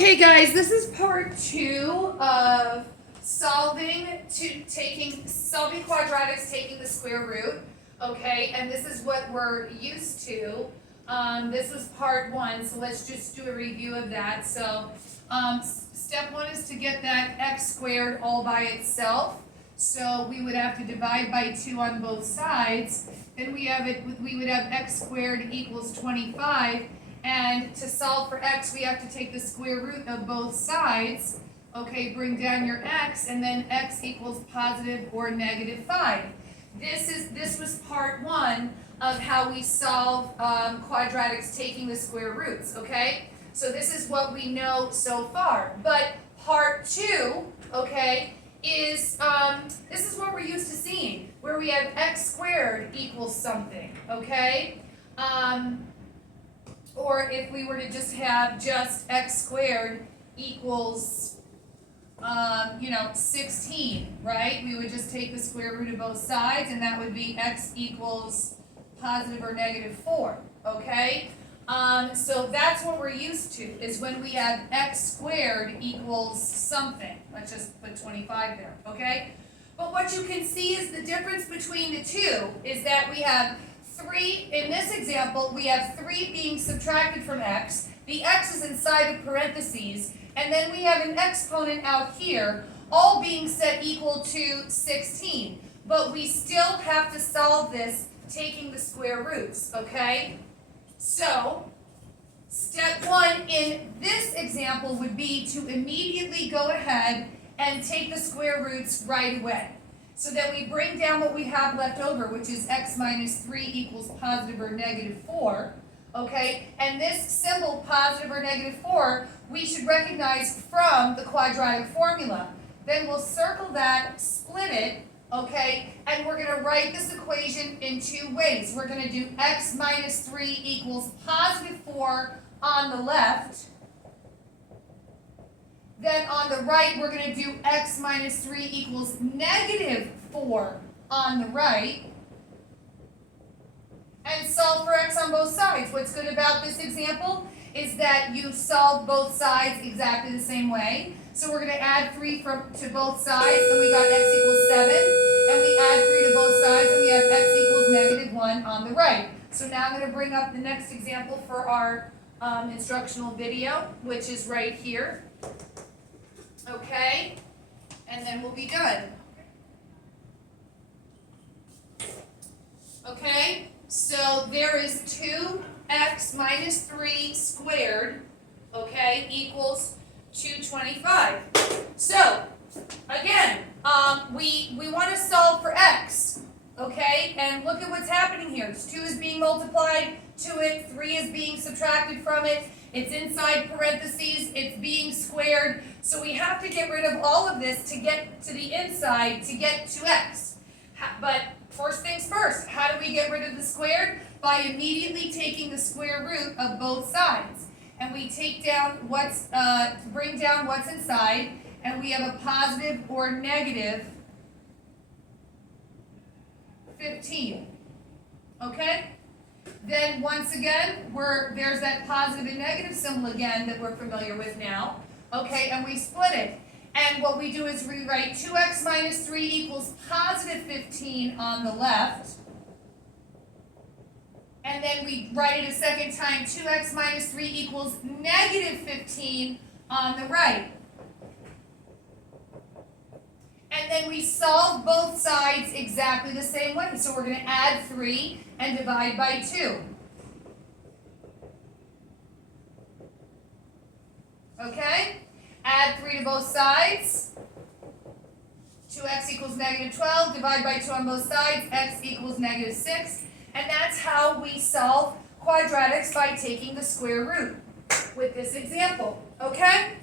Okay, guys, this is part 2 of solving quadratics taking the square root. Okay, and this is what we're used to. This was part 1, so let's just do a review of that. So step 1 is to get that x squared all by itself. So we would have to divide by 2 on both sides. Then we would have x squared equals 25. And to solve for x, we have to take the square root of both sides. Okay, bring down your x, and then x equals positive or negative 5. This was part 1 of how we solve quadratics taking the square roots, okay? So this is what we know so far. But part 2, okay, is this is what we're used to seeing, where we have x squared equals something, okay? Or if we were to just have x squared equals, 16, right? We would just take the square root of both sides, and that would be x equals positive or negative 4, okay? So that's what we're used to, is when we have x squared equals something. Let's just put 25 there, okay? But what you can see is the difference between the two is that we have 3, in this example, we have 3 being subtracted from x. The x is inside of parentheses. And then we have an exponent out here, all being set equal to 16. But we still have to solve this taking the square roots, okay? So, step 1 in this example would be to immediately go ahead and take the square roots right away. So that we bring down what we have left over, which is x minus 3 equals positive or negative 4, okay? And this symbol, positive or negative 4, we should recognize from the quadratic formula. Then we'll circle that, split it, okay? And we're going to write this equation in 2 ways. We're going to do x minus 3 equals positive 4 on the left. Then on the right, we're going to do x minus 3 equals negative 4 on the right. And solve for x on both sides. What's good about this example is that you solve both sides exactly the same way. So we're going to add 3 to both sides, and we got x equals 7. And we add 3 to both sides, and we have x equals negative 1 on the right. So now I'm going to bring up the next example for our instructional video, which is right here. Okay, and then we'll be done. Okay, so there is 2x minus 3 squared, okay, equals 225. So, again, we want to solve for x, okay, and look at what's happening here. 2 is being multiplied to it, 3 is being subtracted from it, it's inside parentheses, it's being squared. So we have to get rid of all of this to get to the inside to get to x. But first things first, how do we get rid of the squared? By immediately taking the square root of both sides. And we take down bring down what's inside, and we have a positive or negative 15. Okay? Then once again, there's that positive and negative symbol again that we're familiar with now. Okay, and we split it. And what we do is rewrite 2x minus 3 equals positive 15 on the left. And then we write it a second time, 2x minus 3 equals negative 15 on the right. And then we solve both sides exactly the same way. So we're going to add 3 and divide by 2. Okay? Add 3 to both sides. 2x equals negative 12. Divide by 2 on both sides. X equals negative 6. And that's how we solve quadratics by taking the square root with this example. Okay?